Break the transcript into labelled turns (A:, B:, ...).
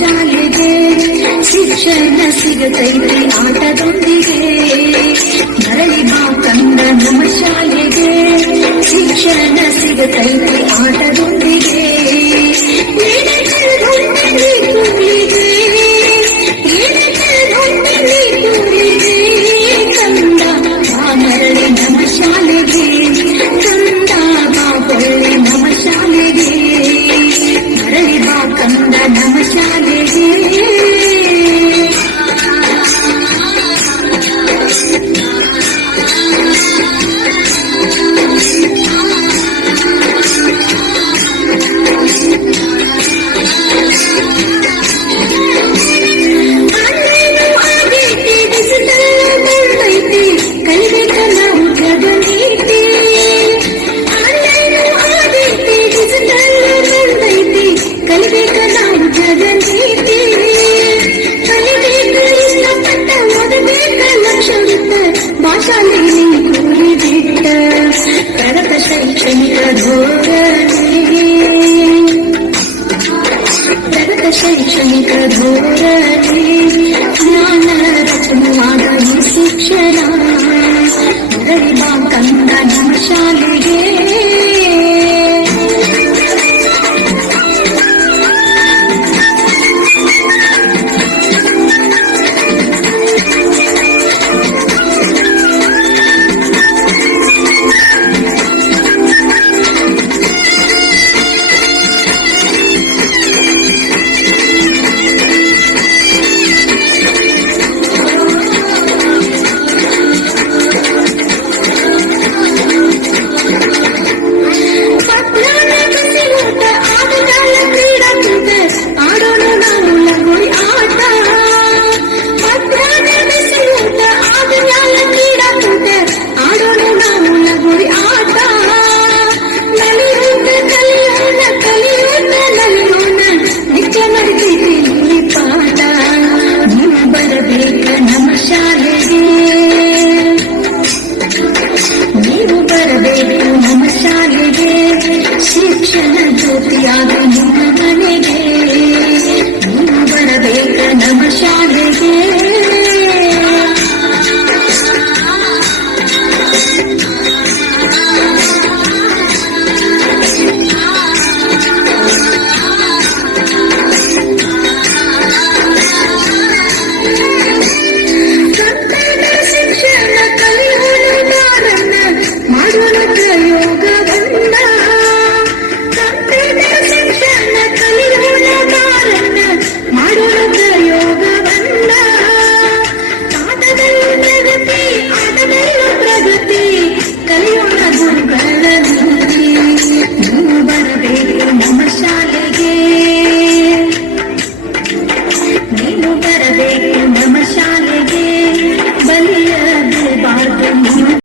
A: ಶಾಲೆಗೆ ಶಿಕ್ಷಣ ಸಿಗತೈತೆ ಆಟದೊಂದಿಗೆ ಮರಳಿ ಬಾವು ಕಂದ ನಮ್ಮ ಶಾಲೆಗೆ ಶಿಕ್ಷಣ ಸಿಗತೈತೆ ಆಟದೊಂದಿಗೆ ಕಂದ ಮರಳಿ ನಮ್ಮ ಶಾಲೆಗೆ शैक्षणिक धोरणे ज्ञानरत्नवादि शिक्षण Gracias.